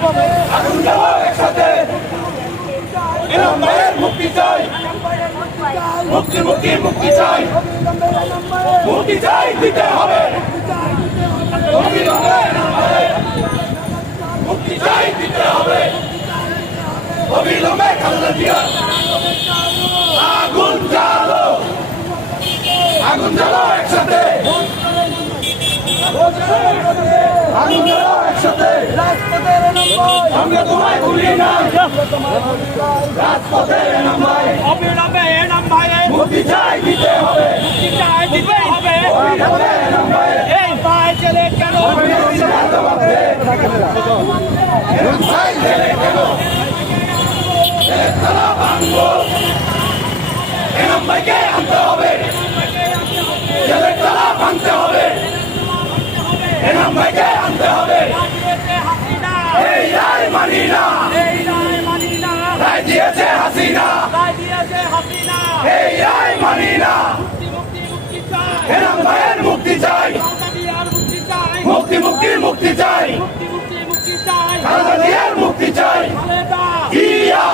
আগুন জ্বালো একসাথে এনাম ভাইয়ের মুক্তি চাই মুক্তি মুক্তি মুক্তি চাই মুক্তি চাই দিতে হবে অবিলম্বে এনাম ভাইয়ের মুক্তি চাই দিতে হবে অবিলম্বে খালেদা জিয়া আগুন জ্বালো একসাথে আগুন জ্বালো একসাথে আমরা তোমায় ভুলি না রাজপথে এনাম ভাই অবিলম্বে এনাম ভাইয়ের মুক্তি চাই দিতে হবে অবিলম্বে এনাম ভাইয়ের এই ভাই ছেলে কেন এনাম ভাই ছেলে কেন তারা ভাঙবো এনাম ভাইকে আনতে হবে ছেলে তারা ভাঙতে হবে এনাম ভাইকে আনতে হবে এই রায় মানি না রায় দিয়েছে হাসিনা এই রায় মানি না এনাম ভাইয়ের মুক্তি চাই মুক্তি মুক্তি মুক্তি চাই খালেদা জিয়ার মুক্তি চাই জিয়া